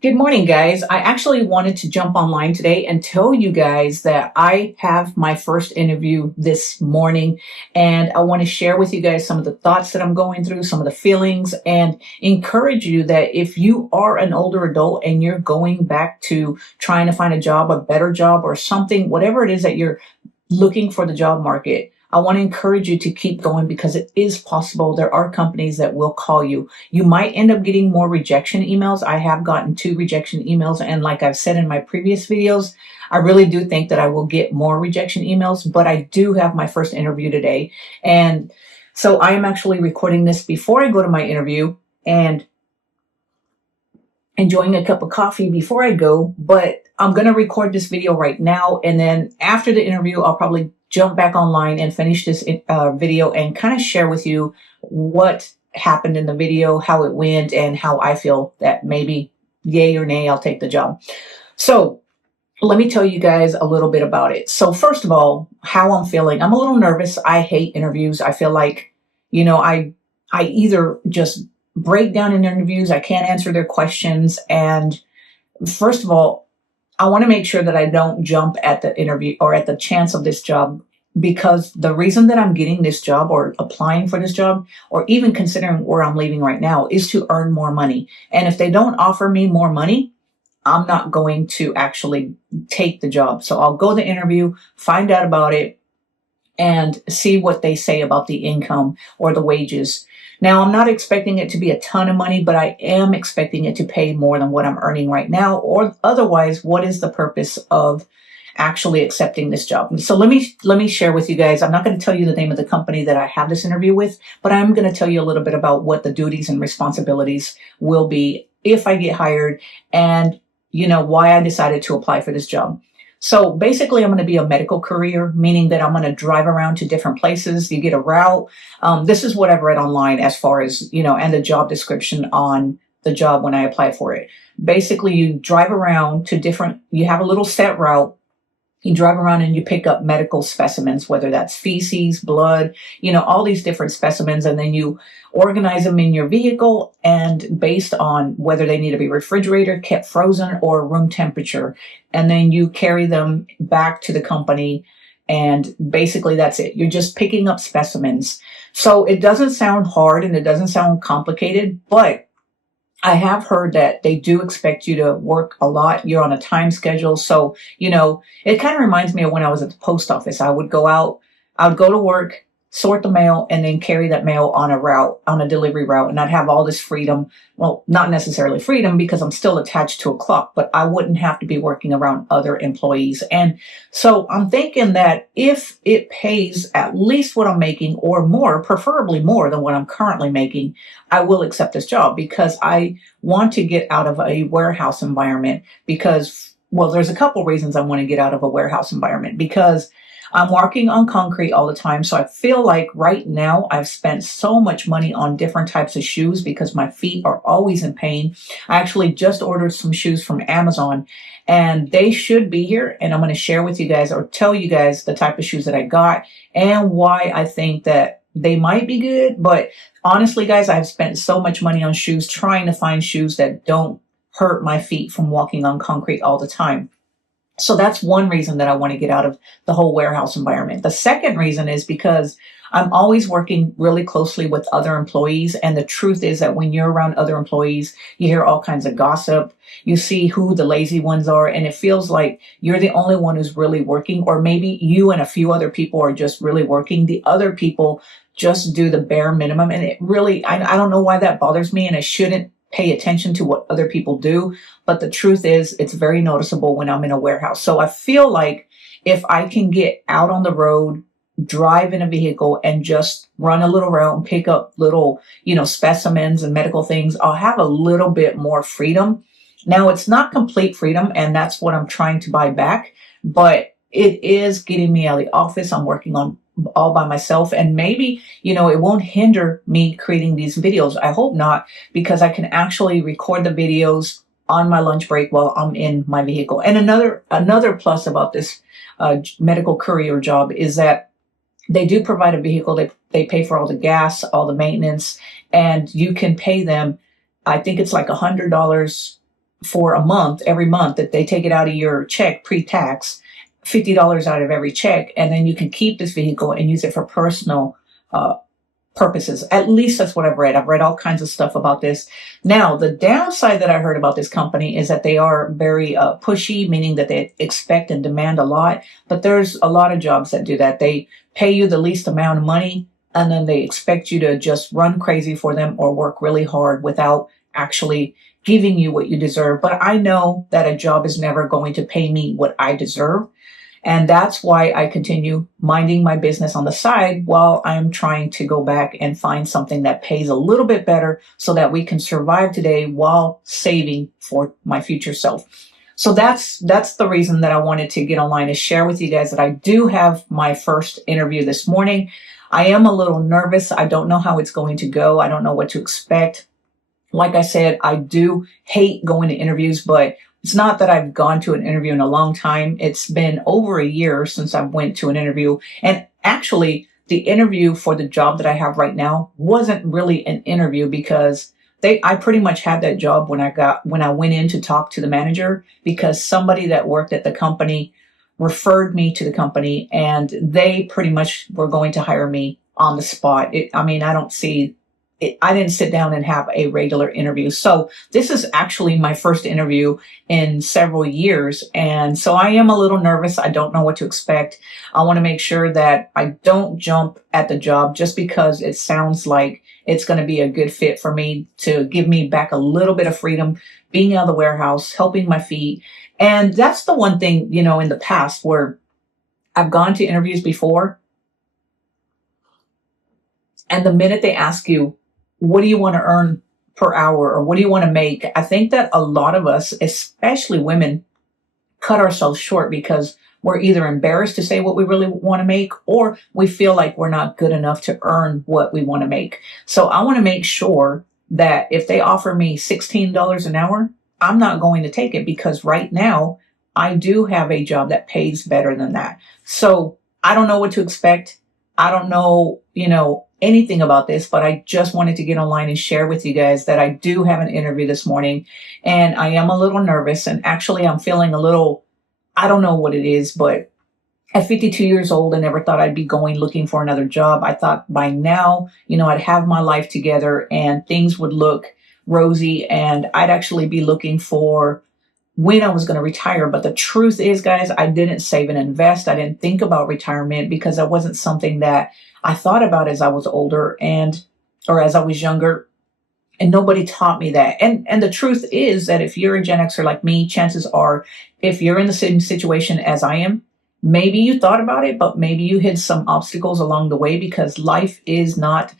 Good morning, guys. I actually wanted to jump online today and tell you guys that I have my first interview this morning, and I want to share with you guys some of the thoughts that I'm going through, some of the feelings, and encourage you that if you are an older adult and you're going back to trying to find a job, a better job, or something, whatever it is that you're looking for the job market, I want to encourage you to keep going because it is possible. There are companies that will call you. You might end up getting more rejection emails. I have gotten 2 rejection emails. And like I've said in my previous videos, I really do think that I will get more rejection emails, but I do have my first interview today. And so I am actually recording this before I go to my interview and enjoying a cup of coffee before I go, but I'm going to record this video right now. And then after the interview, I'll probably jump back online and finish this video and kind of share with you what happened in the video, how it went, and how I feel that maybe yay or nay, I'll take the job. So let me tell you guys a little bit about it. So first of all, how I'm feeling. I'm a little nervous. I hate interviews. I feel like, I either just break down in interviews. I can't answer their questions. And first of all, I want to make sure that I don't jump at the interview or at the chance of this job, because the reason that I'm getting this job or applying for this job or even considering where I'm leaving right now is to earn more money. And if they don't offer me more money, I'm not going to actually take the job. So I'll go to the interview, find out about it, and see what they say about the income or the wages. Now, I'm not expecting it to be a ton of money, but I am expecting it to pay more than what I'm earning right now, or otherwise, what is the purpose of actually accepting this job? So let me share with you guys. I'm not going to tell you the name of the company that I have this interview with, but I'm going to tell you a little bit about what the duties and responsibilities will be if I get hired, and why I decided to apply for this job. So basically, I'm going to be a medical courier, meaning that I'm going to drive around to different places. You get a route. This is what I've read online as far as, and the job description on the job when I applied for it. Basically, you drive around to you have a little set route. You drive around and you pick up medical specimens, whether that's feces, blood, all these different specimens, and then you organize them in your vehicle, and based on whether they need to be refrigerated, kept frozen, or room temperature. And then you carry them back to the company, and basically that's it. You're just picking up specimens. So it doesn't sound hard and it doesn't sound complicated, but I have heard that they do expect you to work a lot. You're on a time schedule. So, it kind of reminds me of when I was at the post office. I would go to work, sort the mail, and then carry that mail on a delivery route. And I'd have all this freedom. Well, not necessarily freedom because I'm still attached to a clock, but I wouldn't have to be working around other employees. And so I'm thinking that if it pays at least what I'm making or more, preferably more than what I'm currently making, I will accept this job because I want to get out of a warehouse environment because, well, there's a couple reasons I want to get out of a warehouse environment because I'm working on concrete all the time. So I feel like right now I've spent so much money on different types of shoes because my feet are always in pain. I actually just ordered some shoes from Amazon and they should be here. And I'm going to share with you guys or tell you guys the type of shoes that I got and why I think that they might be good. But honestly, guys, I've spent so much money on shoes trying to find shoes that don't hurt my feet from walking on concrete all the time. So that's one reason that I want to get out of the whole warehouse environment. The second reason is because I'm always working really closely with other employees. And the truth is that when you're around other employees, you hear all kinds of gossip. You see who the lazy ones are. And it feels like you're the only one who's really working, or maybe you and a few other people are just really working. The other people just do the bare minimum. And it really, I don't know why that bothers me, and I shouldn't pay attention to what other people do. But the truth is, it's very noticeable when I'm in a warehouse. So I feel like if I can get out on the road, drive in a vehicle, and just run a little route and pick up little, specimens and medical things, I'll have a little bit more freedom. Now, it's not complete freedom, and that's what I'm trying to buy back, but it is getting me out of the office. I'm working on all by myself, and maybe, it won't hinder me creating these videos. I hope not, because I can actually record the videos on my lunch break while I'm in my vehicle. And another plus about this medical courier job is that they do provide a vehicle. They pay for all the gas, all the maintenance, and you can pay them. I think it's like $100 for a month, every month, that they take it out of your check pre-tax, $50 out of every check, and then you can keep this vehicle and use it for personal purposes. At least that's what I've read. I've read all kinds of stuff about this. Now, the downside that I heard about this company is that they are very pushy, meaning that they expect and demand a lot. But there's a lot of jobs that do that. They pay you the least amount of money, and then they expect you to just run crazy for them or work really hard without actually giving you what you deserve. But I know that a job is never going to pay me what I deserve. And that's why I continue minding my business on the side while I'm trying to go back and find something that pays a little bit better so that we can survive today while saving for my future self. So that's the reason that I wanted to get online, is share with you guys that I do have my first interview this morning. I am a little nervous. I don't know how it's going to go. I don't know what to expect. Like I said, I do hate going to interviews, but it's not that I've gone to an interview in a long time. It's been over a year since I went to an interview. And actually, the interview for the job that I have right now wasn't really an interview, because I pretty much had that job when I went in to talk to the manager, because somebody that worked at the company referred me to the company, and they pretty much were going to hire me on the spot. I don't see I didn't sit down and have a regular interview. So this is actually my first interview in several years. And so I am a little nervous. I don't know what to expect. I want to make sure that I don't jump at the job just because it sounds like it's going to be a good fit for me, to give me back a little bit of freedom, being out of the warehouse, helping my feet. And that's the one thing, in the past where I've gone to interviews before, and the minute they ask you, what do you want to earn per hour, or what do you want to make? I think that a lot of us, especially women, cut ourselves short because we're either embarrassed to say what we really want to make, or we feel like we're not good enough to earn what we want to make. So I want to make sure that if they offer me $16 an hour, I'm not going to take it, because right now I do have a job that pays better than that. So I don't know what to expect. I don't know, anything about this, but I just wanted to get online and share with you guys that I do have an interview this morning, and I am a little nervous, and actually I'm feeling a little, I don't know what it is, but at 52 years old, I never thought I'd be going looking for another job. I thought by now, I'd have my life together and things would look rosy, and I'd actually be looking for when I was going to retire. But the truth is, guys, I didn't save and invest. I didn't think about retirement because that wasn't something that I thought about as I was older or as I was younger, and nobody taught me that. And the truth is that if you're a Gen Xer like me, chances are, if you're in the same situation as I am, maybe you thought about it, but maybe you hit some obstacles along the way, because life is not,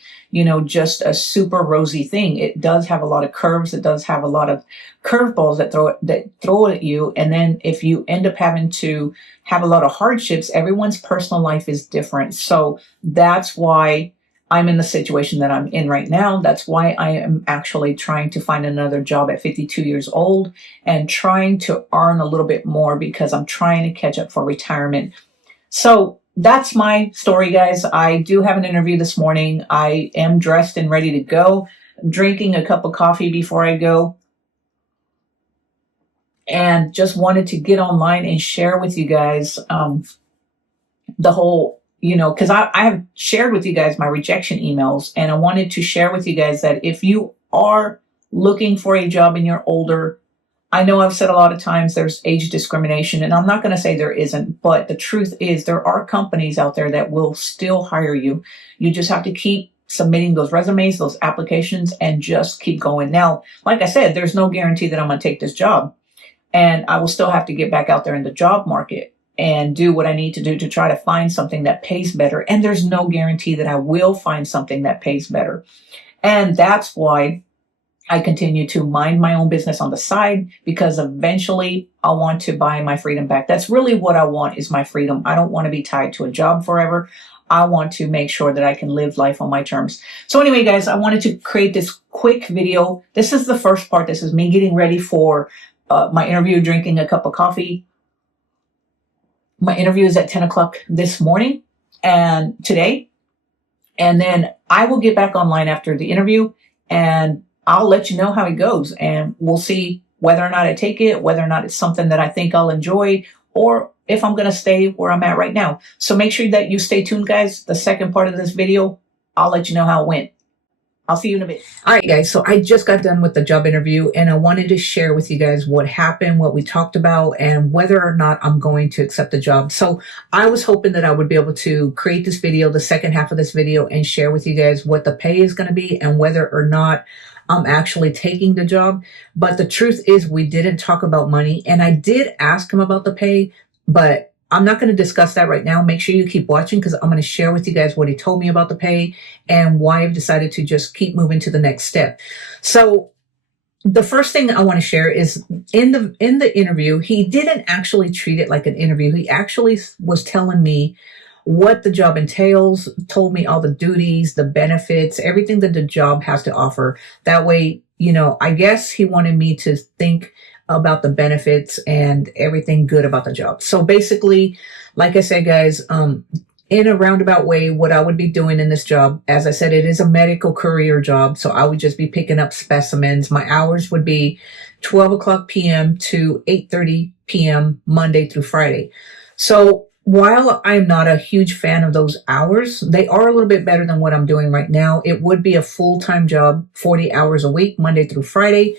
just a super rosy thing. It does have a lot of curves. It does have a lot of curveballs that throw it at you. And then if you end up having to have a lot of hardships, everyone's personal life is different. So that's why I'm in the situation that I'm in right now. That's why I am actually trying to find another job at 52 years old and trying to earn a little bit more, because I'm trying to catch up for retirement. So that's my story, guys. I do have an interview this morning. I am dressed and ready to go, drinking a cup of coffee before I go, and just wanted to get online and share with you guys the whole, because I have shared with you guys my rejection emails, and I wanted to share with you guys that if you are looking for a job and you're older, I know I've said a lot of times there's age discrimination, and I'm not going to say there isn't, but the truth is there are companies out there that will still hire you. You just have to keep submitting those resumes, those applications, and just keep going. Now, like I said, there's no guarantee that I'm going to take this job, and I will still have to get back out there in the job market and do what I need to do to try to find something that pays better. And there's no guarantee that I will find something that pays better. And that's why I continue to mind my own business on the side, because eventually I want to buy my freedom back. That's really what I want, is my freedom. I don't want to be tied to a job forever. I want to make sure that I can live life on my terms. So anyway, guys, I wanted to create this quick video. This is the first part. This is me getting ready for my interview, drinking a cup of coffee. My interview is at 10 o'clock this morning and today. And then I will get back online after the interview, and I'll let you know how it goes, and we'll see whether or not I take it, whether or not it's something that I think I'll enjoy, or if I'm going to stay where I'm at right now. So make sure that you stay tuned, guys. The second part of this video, I'll let you know how it went. I'll see you in a bit. All right, guys. So I just got done with the job interview and I wanted to share with you guys what happened, what we talked about, and whether or not I'm going to accept the job. So I was hoping that I would be able to create this video, the second half of this video, and share with you guys what the pay is going to be and whether or not I'm actually taking the job. But the truth is we didn't talk about money, and I did ask him about the pay, but I'm not going to discuss that right now. Make sure you keep watching because I'm going to share with you guys what he told me about the pay and why I've decided to just keep moving to the next step. So the first thing I want to share is in the interview, he didn't actually treat it like an interview. He actually was telling me what the job entails, told me all the duties, the benefits, everything that the job has to offer. That way, I guess he wanted me to think about the benefits and everything good about the job. So basically, like I said, guys, in a roundabout way, what I would be doing in this job, as I said, it is a medical courier job. So I would just be picking up specimens. My hours would be 12 o'clock p.m. to 8:30 p.m. Monday through Friday. So while I'm not a huge fan of those hours, they are a little bit better than what I'm doing right now. It would be a full-time job, 40 hours a week, Monday through Friday.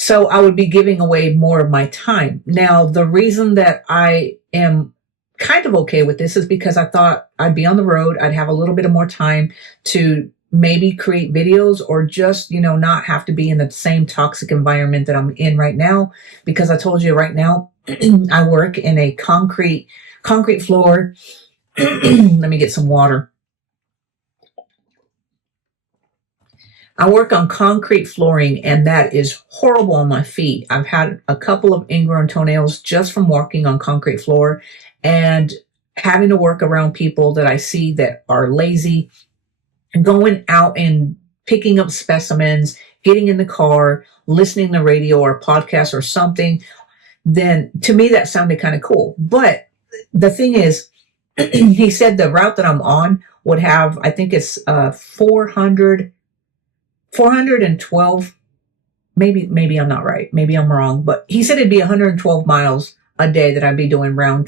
So I would be giving away more of my time. Now, the reason that I am kind of okay with this is because I thought I'd be on the road. I'd have a little bit of more time to maybe create videos or just, not have to be in the same toxic environment that I'm in right now. Because I told you right now, I work in a concrete floor. Let me get some water. I work on concrete flooring, and that is horrible on my feet. I've had a couple of ingrown toenails just from walking on concrete floor and having to work around people that I see that are lazy, going out and picking up specimens, getting in the car, listening to radio or podcast or something. Then to me, that sounded kind of cool. But the thing is, he said the route that I'm on would have, I think it's 412, maybe I'm not right. Maybe I'm wrong, but he said it'd be 112 miles a day that I'd be doing round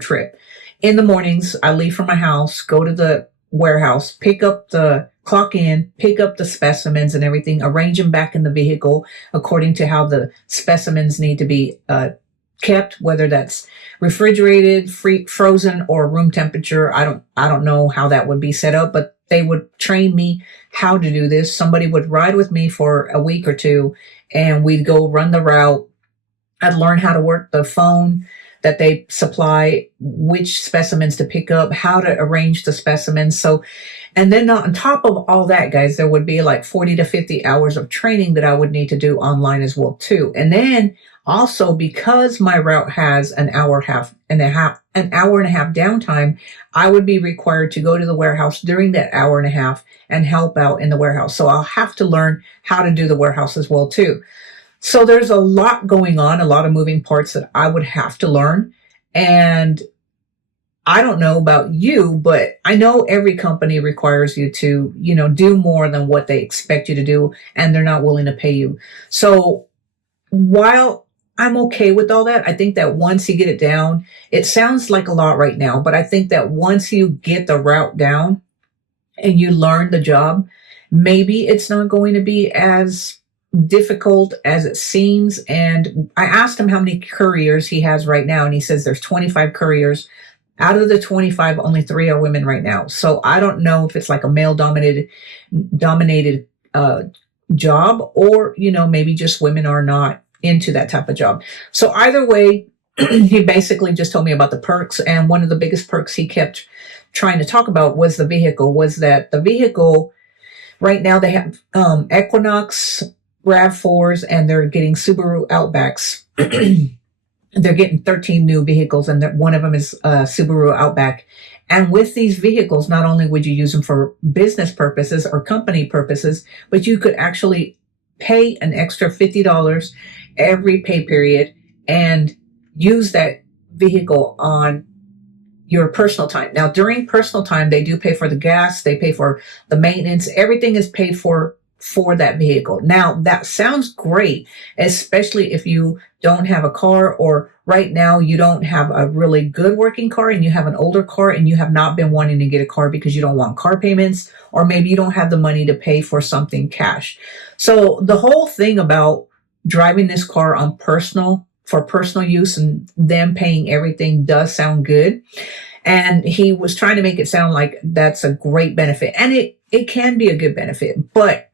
trip. In the mornings, I leave from my house, go to the warehouse, clock in, pick up the specimens and everything, arrange them back in the vehicle according to how the specimens need to be kept, whether that's refrigerated, frozen, or room temperature. I don't know how that would be set up, but they would train me how to do this. Somebody would ride with me for a week or two and we'd go run the route. I'd learn how to work the phone that they supply, which specimens to pick up, how to arrange the specimens. So, and then on top of all that, guys, there would be like 40 to 50 hours of training that I would need to do online as well too. And then also, because my route has an hour and a half downtime, I would be required to go to the warehouse during that hour and a half and help out in the warehouse. So I'll have to learn how to do the warehouse as well too. So there's a lot going on, a lot of moving parts that I would have to learn. And I don't know about you, but I know every company requires you to, do more than what they expect you to do, and they're not willing to pay you. So while I'm okay with all that, I think that once you get it down, it sounds like a lot right now, but I think that once you get the route down and you learn the job, maybe it's not going to be as difficult as it seems. And I asked him how many couriers he has right now, and he says there's 25 couriers. Out of the 25, only 3 are women right now. So I don't know if it's like a male dominated job, or, maybe just women are not into that type of job. So either way, he basically just told me about the perks. And one of the biggest perks he kept trying to talk about was the vehicle, right now they have Equinox RAV4s, and they're getting Subaru Outbacks. They're getting 13 new vehicles, and one of them is Subaru Outback. And with these vehicles, not only would you use them for business purposes or company purposes, but you could actually pay an extra $50 every pay period and use that vehicle on your personal time. Now, during personal time, they do pay for the gas, they pay for the maintenance, everything is paid for for that vehicle. Now, that sounds great, especially if you don't have a car, or right now you don't have a really good working car and you have an older car and you have not been wanting to get a car because you don't want car payments, or maybe you don't have the money to pay for something cash. So the whole thing about driving this car on for personal use and them paying everything does sound good. And he was trying to make it sound like that's a great benefit. And it can be a good benefit. But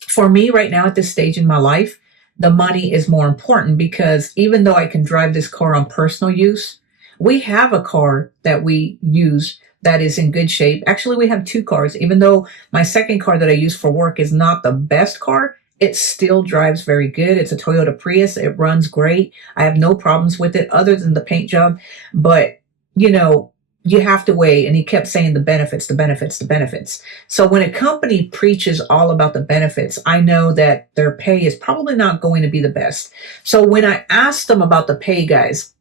for me right now at this stage in my life, the money is more important, because even though I can drive this car on personal use, we have a car that we use that is in good shape. Actually, we have two cars. Even though my second car that I use for work is not the best car, it still drives very good. It's a Toyota Prius. It runs great. I have no problems with it other than the paint job. But, you have to weigh, and he kept saying the benefits, the benefits, the benefits. So when a company preaches all about the benefits, I know that their pay is probably not going to be the best. So when I asked them about the pay, guys,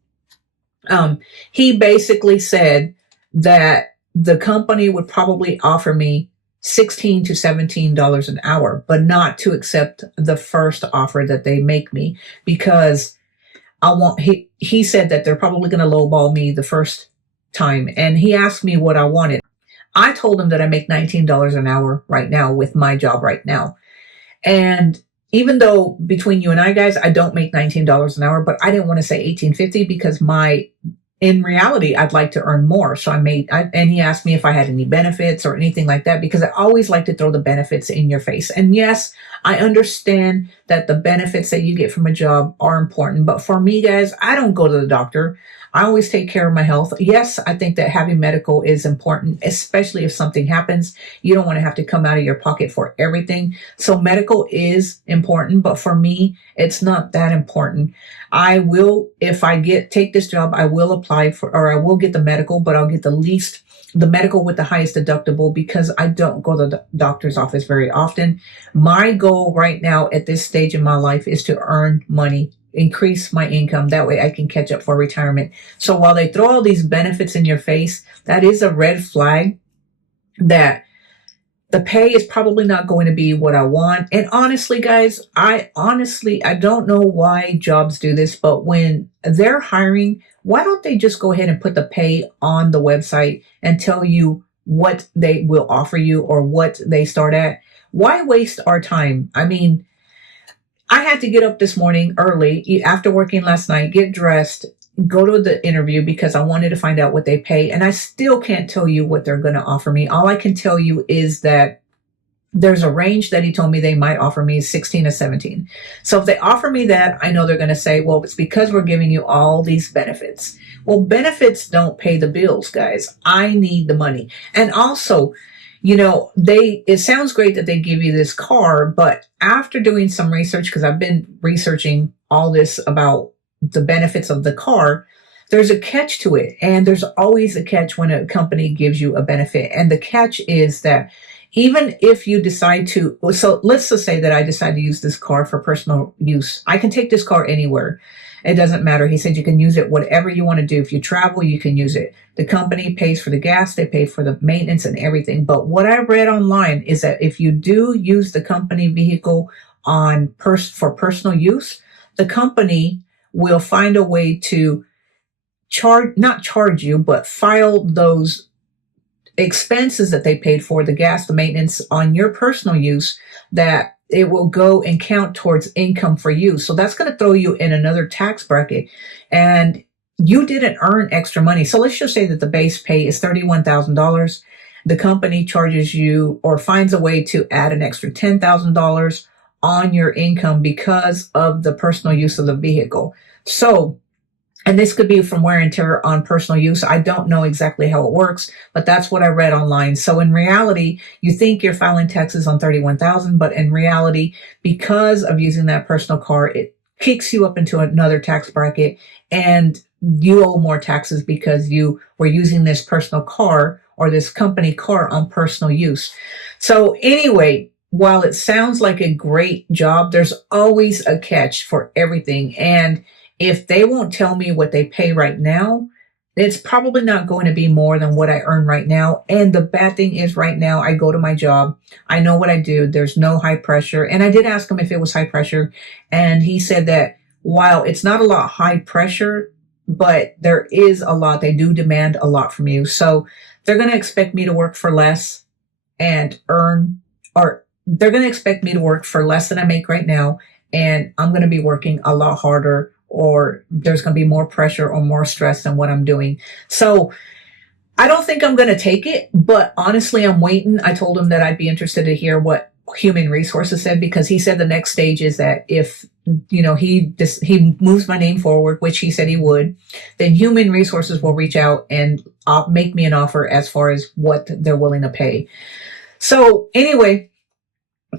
he basically said that the company would probably offer me $16 to $17 an hour, but not to accept the first offer that they make me, because he said that they're probably going to lowball me the first time. And he asked me what I wanted. I told him that I make $19 an hour right now with my job right now. And even though between you and I, guys, I don't make $19 an hour, but I didn't want to say $18.50 because in reality, I'd like to earn more. So and he asked me if I had any benefits or anything like that, because I always like to throw the benefits in your face. And yes, I understand that the benefits that you get from a job are important. But for me, guys, I don't go to the doctor. I always take care of my health. Yes, I think that having medical is important, especially if something happens. You don't want to have to come out of your pocket for everything. So medical is important, but for me, it's not that important. I will, if I take this job, I will apply for, or I will get the medical, but I'll get the medical with the highest deductible, because I don't go to the doctor's office very often. My goal right now at this stage in my life is to earn money, increase my income. That way I can catch up for retirement. So while they throw all these benefits in your face, that is a red flag that the pay is probably not going to be what I want. And honestly, guys, I don't know why jobs do this, but when they're hiring, why don't they just go ahead and put the pay on the website and tell you what they will offer you or what they start at? Why waste our time? I mean, I had to get up this morning early after working last night, get dressed, go to the interview because I wanted to find out what they pay. And I still can't tell you what they're going to offer me. All I can tell you is that there's a range that he told me they might offer me 16 to 17. So if they offer me that, I know they're going to say, well, it's because we're giving you all these benefits. Well, benefits don't pay the bills, guys. I need the money. And also, it sounds great that they give you this car, but after doing some research, because I've been researching all this about the benefits of the car, there's a catch to it. And there's always a catch when a company gives you a benefit. And the catch is that even if you decide to, so let's just say that I decide to use this car for personal use. I can take this car anywhere. It doesn't matter. He said you can use it whatever you want to do. If you travel, you can use it. The company pays for the gas. They pay for the maintenance and everything. But what I read online is that if you do use the company vehicle for personal use, the company will find a way to not charge you, but file those expenses that they paid for, the gas, the maintenance on your personal use, that it will go and count towards income for you. So that's going to throw you in another tax bracket. And you didn't earn extra money. So let's just say that the base pay is $31,000. The company charges you or finds a way to add an extra $10,000 on your income because of the personal use of the vehicle. So, and this could be from wear and tear on personal use. I don't know exactly how it works, but that's what I read online. So in reality, you think you're filing taxes on $31,000, but in reality, because of using that personal car, it kicks you up into another tax bracket and you owe more taxes because you were using this personal car or this company car on personal use. So anyway, while it sounds like a great job, there's always a catch for everything. And if they won't tell me what they pay right now, it's probably not going to be more than what I earn right now. And the bad thing is right now I go to my job. I know what I do. There's no high pressure. And I did ask him if it was high pressure. And he said that while it's not a lot high pressure, but there is a lot, they do demand a lot from you. So they're going to expect me to work for less and earn, or they're going to expect me to work for less than I make right now. And I'm going to be working a lot harder, or there's going to be more pressure or more stress than what I'm doing. So I don't think I'm going to take it, but honestly, I'm waiting. I told him that I'd be interested to hear what human resources said, because he said the next stage is that if, he moves my name forward, which he said he would, then human resources will reach out and make me an offer as far as what they're willing to pay. So anyway,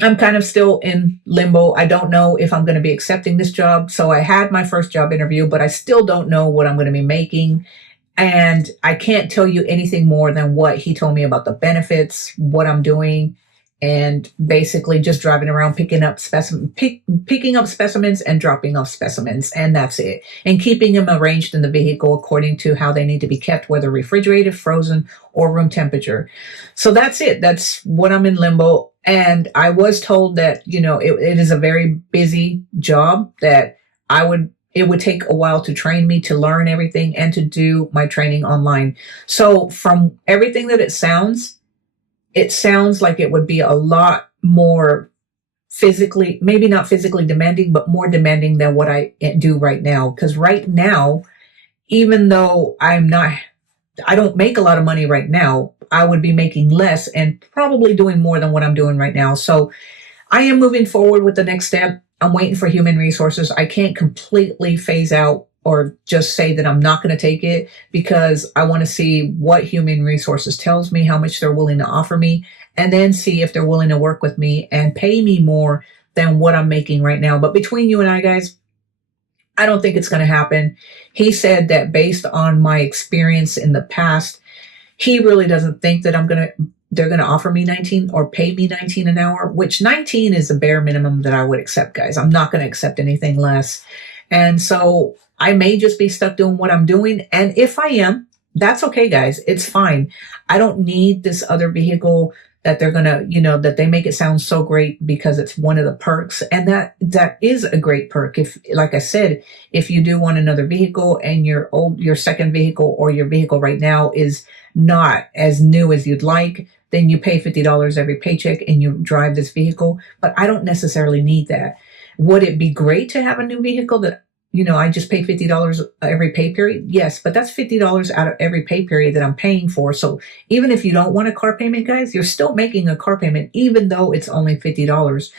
I'm kind of still in limbo. I don't know if I'm going to be accepting this job. So I had my first job interview, but I still don't know what I'm going to be making. And I can't tell you anything more than what he told me about the benefits, what I'm doing, and basically just driving around picking up specimens and dropping off specimens. And that's it. And keeping them arranged in the vehicle according to how they need to be kept, whether refrigerated, frozen, or room temperature. So that's it. That's what I'm in limbo. And I was told that, it is a very busy job, that it would take a while to train me, to learn everything, and to do my training online. So from everything that it sounds like it would be a lot more physically, maybe not physically demanding, but more demanding than what I do right now. Because right now, even though I don't make a lot of money right now, I would be making less and probably doing more than what I'm doing right now. So I am moving forward with the next step. I'm waiting for human resources. I can't completely phase out or just say that I'm not going to take it, because I want to see what human resources tells me, how much they're willing to offer me, and then see if they're willing to work with me and pay me more than what I'm making right now. But between you and I, guys, I don't think it's going to happen. He said that based on my experience in the past, he really doesn't think that they're going to offer me 19 or pay me 19 an hour, which 19 is the bare minimum that I would accept, guys. I'm not going to accept anything less. And so I may just be stuck doing what I'm doing. And if I am, that's okay, guys. It's fine. I don't need this other vehicle that they're going to, that they make it sound so great because it's one of the perks. And that is a great perk. If, like I said, if you do want another vehicle and your second vehicle or your vehicle right now is not as new as you'd like, then you pay $50 every paycheck and you drive this vehicle. But I don't necessarily need that. Would it be great to have a new vehicle that, I just pay $50 every pay period? Yes, but that's $50 out of every pay period that I'm paying for. So even if you don't want a car payment, guys, you're still making a car payment, even though it's only $50.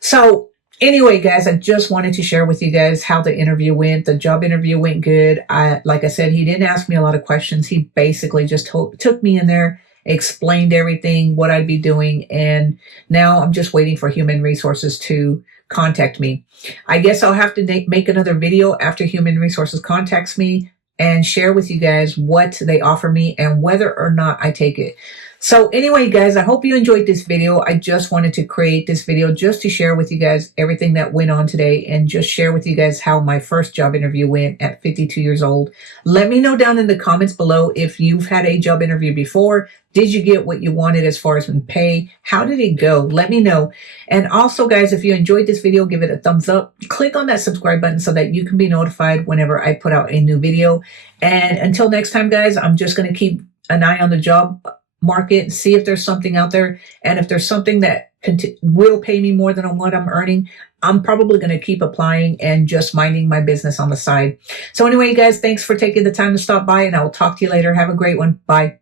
So anyway, guys, I just wanted to share with you guys how the interview went. The job interview went good. Like I said, he didn't ask me a lot of questions. He basically just took me in there, explained everything, what I'd be doing. And now I'm just waiting for human resources to contact me. I guess I'll have to make another video after human resources contacts me and share with you guys what they offer me and whether or not I take it. So anyway, guys, I hope you enjoyed this video. I just wanted to create this video just to share with you guys everything that went on today and just share with you guys how my first job interview went at 52 years old. Let me know down in the comments below if you've had a job interview before. Did you get what you wanted as far as pay? How did it go? Let me know. And also, guys, if you enjoyed this video, give it a thumbs up. Click on that subscribe button so that you can be notified whenever I put out a new video. And until next time, guys, I'm just going to keep an eye on the job market, see if there's something out there. And if there's something that will pay me more than what I'm earning, I'm probably going to keep applying and just minding my business on the side. So anyway, guys, thanks for taking the time to stop by, and I will talk to you later. Have a great one. Bye.